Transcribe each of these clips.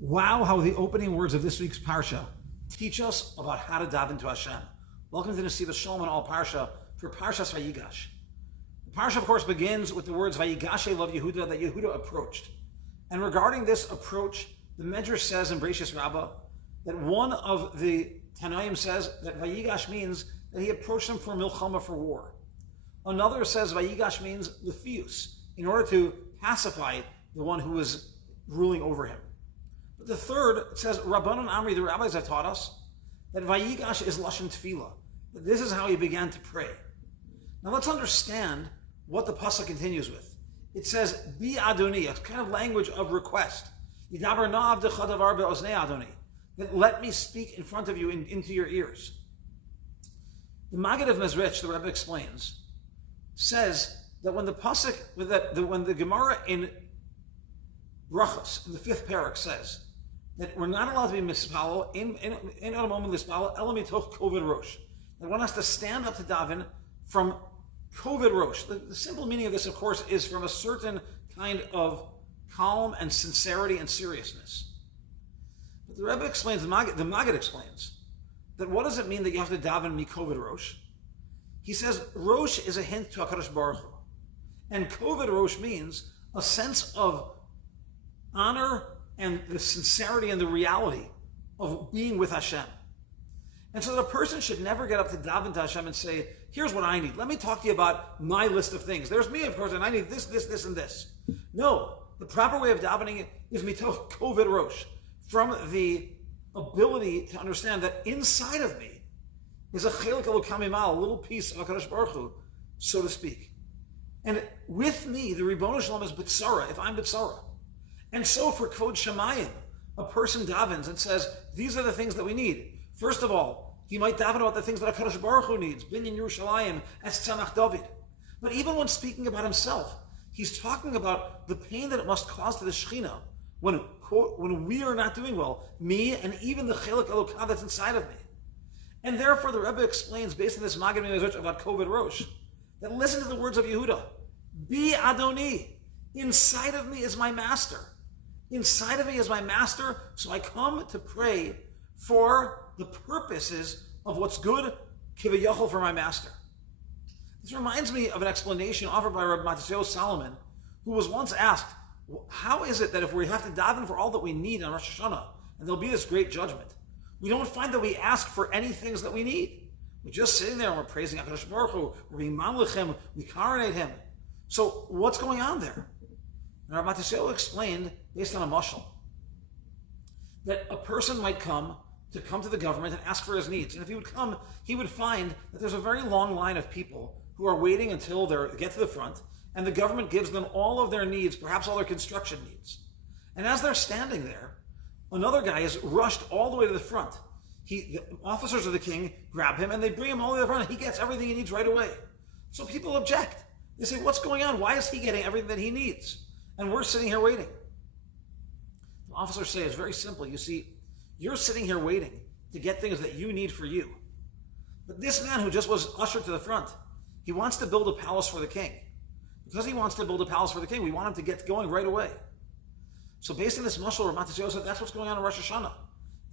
Wow, how the opening words of this week's Parsha teach us about how to daven to Hashem. Welcome to the Nesiva Shalom and all Parsha for Parshas Vayigash. The Parsha, of course, begins with the words Vayigash Elav Yehuda, that Yehuda approached. And regarding this approach, the Medrash says in Bereishis Rabbah that one of the Tanaim says that Vayigash means that he approached him for milchama, for war. Another says Vayigash means lefius, in order to pacify the one who was ruling over him. But the third says, Rabbanon Amri, the rabbis have taught us that Vayigash is Lashon Tefilah. That this is how he began to pray. Now let's understand what the pasuk continues with. It says, Bi Adoni, a kind of language of request. Yidaber na avdecha davar be'oznei Adoni. That let me speak in front of you, into your ears. The Maggid of Mezrich, the Rebbe explains, says that when the pasuk, when the Gemara in Brachos, in the 5th parak, says that we're not allowed to be mispalo in a moment mispalo elamitoch kovid rosh. That one has to stand up to daven from kovid rosh. The simple meaning of this, of course, is from a certain kind of calm and sincerity and seriousness. But the Rebbe explains, the Maggid explains, that what does it mean that you have to daven mikovid rosh? He says rosh is a hint to HaKadosh Baruch Hu, and kovid rosh means a sense of honor and the sincerity and the reality of being with Hashem. And so that a person should never get up to daven to Hashem and say, here's what I need. Let me talk to you about my list of things. There's me, of course, and I need this, this, this, and this. No, the proper way of davening is mitoch kovid rosh, from the ability to understand that inside of me is a chelik elokam imal, a little piece of HaKadosh Baruch Hu, so to speak. And with me, the Ribono Shalom is B'tzara, if I'm B'tzara. And so for Kvod Shemayim, a person davens and says, these are the things that we need. First of all, he might daven about the things that HaKadosh Baruch Hu needs, Binyan Yerushalayim, as Tzemach David. But even when speaking about himself, he's talking about the pain that it must cause to the Shekhinah when, quote, when we are not doing well, me and even the Chelik Elokah that's inside of me. And therefore the Rebbe explains, based on this Maggid Mezrich about Kovid Rosh, that listen to the words of Yehuda, Bi Adoni, inside of me is my master. Inside of me is my master, so I come to pray for the purposes of what's good, kivayachol, for my master. This reminds me of an explanation offered by Rabbi Matisyahu Solomon, who was once asked, how is it that if we have to daven for all that we need on Rosh Hashanah, and there'll be this great judgment, we don't find that we ask for any things that we need? We're just sitting there and we're praising HaKadosh Baruch Hu, we're being mamlech Him, we coronate Him. So what's going on there? And Rabbi Matisyahu explained, based on a mashal, that a person might come to the government and ask for his needs. And if he would come, he would find that there's a very long line of people who are waiting until they get to the front, and the government gives them all of their needs, perhaps all their construction needs. And as they're standing there, another guy is rushed all the way to the front. The officers of the king grab him and they bring him all the way to the front, and he gets everything he needs right away. So people object. They say, what's going on? Why is he getting everything that he needs? And we're sitting here waiting. The officers say it's very simple. You see, you're sitting here waiting to get things that you need for you. But this man who just was ushered to the front, he wants to build a palace for the king. Because he wants to build a palace for the king, we want him to get going right away. So based on this mashal, Rabbi Matisyahu said that's what's going on in Rosh Hashanah.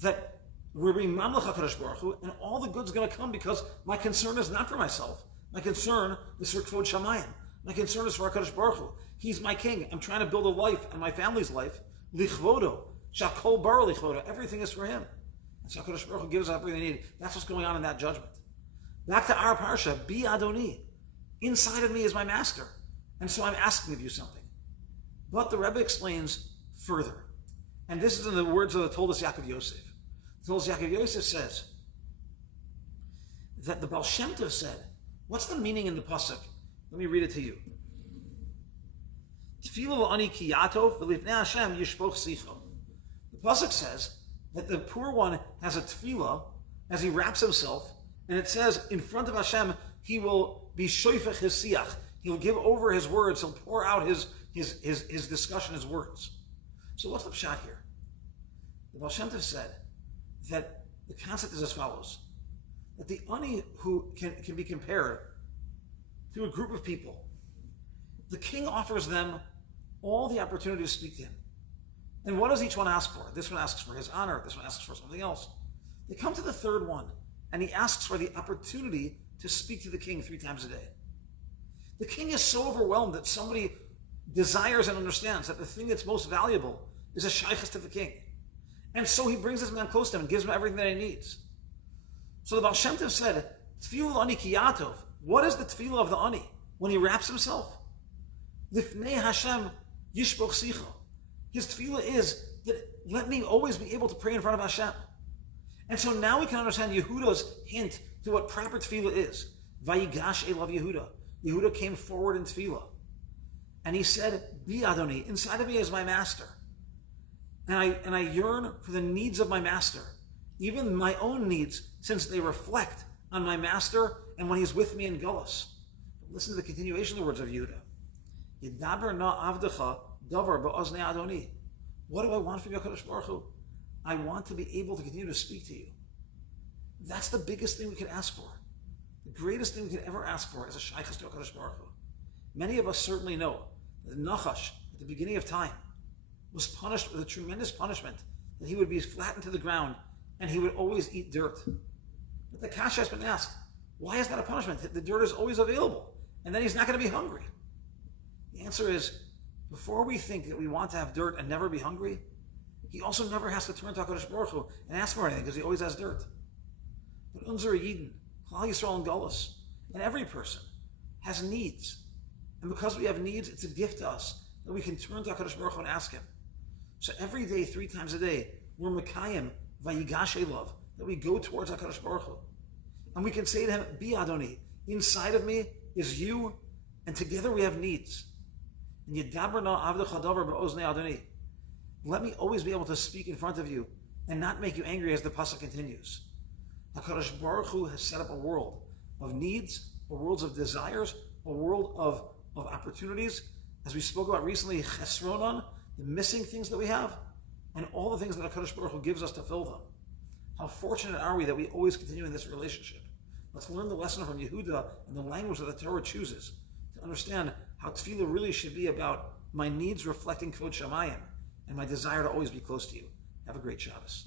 That we're being mamlech HaKadosh Baruch Hu, and all the good's going to come because my concern is not for myself. My concern is for Kvod Shamayim. My concern is for HaKadosh Baruch Hu. He's my king. I'm trying to build a life, and my family's life, lichvodo, shakol bar lichvodo. Everything is for him. And so HaKadosh Baruch Hu gives us everything they need. That's what's going on in that judgment. Back to our parsha, Bi Adoni. Inside of me is my master. And so I'm asking of you something. But the Rebbe explains further. And this is in the words of the Toldos Yaakov Yosef. The Toldos Yaakov Yosef says that the Baal Shem Tov said, what's the meaning in the pasuk? Let me read it to you. Tefilah ani ki yatov v'lifnei Hashem yishpoch sicho. The pasuk says that the poor one has a tefillah as he wraps himself, and it says in front of Hashem he will be shoifech his siach. He'll give over his words. He'll pour out his discussion, his words. So what's the pshat here? The Baal Shem Tov said that the concept is as follows: that the ani who can be compared to a group of people, the king offers them all the opportunity to speak to him. And what does each one ask for? This one asks for his honor. This one asks for something else. They come to the third one, and he asks for the opportunity to speak to the king 3 times a day. The king is so overwhelmed that somebody desires and understands that the thing that's most valuable is a shaykhus to the king. And so he brings this man close to him and gives him everything that he needs. So the Baal Shem Tov said, Tefilah ani kiyatov. What is the tefillah of the ani? When he wraps himself. Lifnei Hashem yishboch sicha. His tefillah is that let me always be able to pray in front of Hashem. And so now we can understand Yehuda's hint to what proper tefillah is. Vayigash elav Yehuda. Yehuda came forward in tefillah. And he said, Bi Adoni, inside of me is my master. And I yearn for the needs of my master, even my own needs, since they reflect on my master and when he's with me in Gullus. Listen to the continuation of the words of Yehuda. Yedaber na avdecha davar ba'oznei Adoni. What do I want from HaKadosh Baruch Hu? I want to be able to continue to speak to you. That's the biggest thing we can ask for. The greatest thing we could ever ask for is a shaykhus to HaKadosh Baruch Hu. Many of us certainly know that Nachash, at the beginning of time, was punished with a tremendous punishment, that he would be flattened to the ground and he would always eat dirt. But the kasha has been asked, why is that a punishment? The dirt is always available, and then he's not going to be hungry. The answer is, before we think that we want to have dirt and never be hungry, he also never has to turn to HaKadosh Baruch Hu and ask for anything because he always has dirt. But Unzer Yidin, Klal Yisrael and Gullus, and every person has needs. And because we have needs, it's a gift to us that we can turn to HaKadosh Baruch Hu and ask him. So every day, 3 times a day, we're Mekayim, Vayigash elav, that we go towards HaKadosh Baruch Hu. And we can say to him, Bi Adoni, inside of me is you, and together we have needs. And Yedaber na avdecha davar ba'oznei Adoni. Let me always be able to speak in front of you and not make you angry, as the pasuk continues. HaKadosh Baruch Hu has set up a world of needs, a world of desires, a world of opportunities. As we spoke about recently, chesronon, the missing things that we have, and all the things that HaKadosh Baruch Hu gives us to fill them. How fortunate are we that we always continue in this relationship? Let's learn the lesson from Yehuda and the language that the Torah chooses to understand how tefillah really should be about my needs reflecting Kvod Shamayim and my desire to always be close to you. Have a great Shabbos.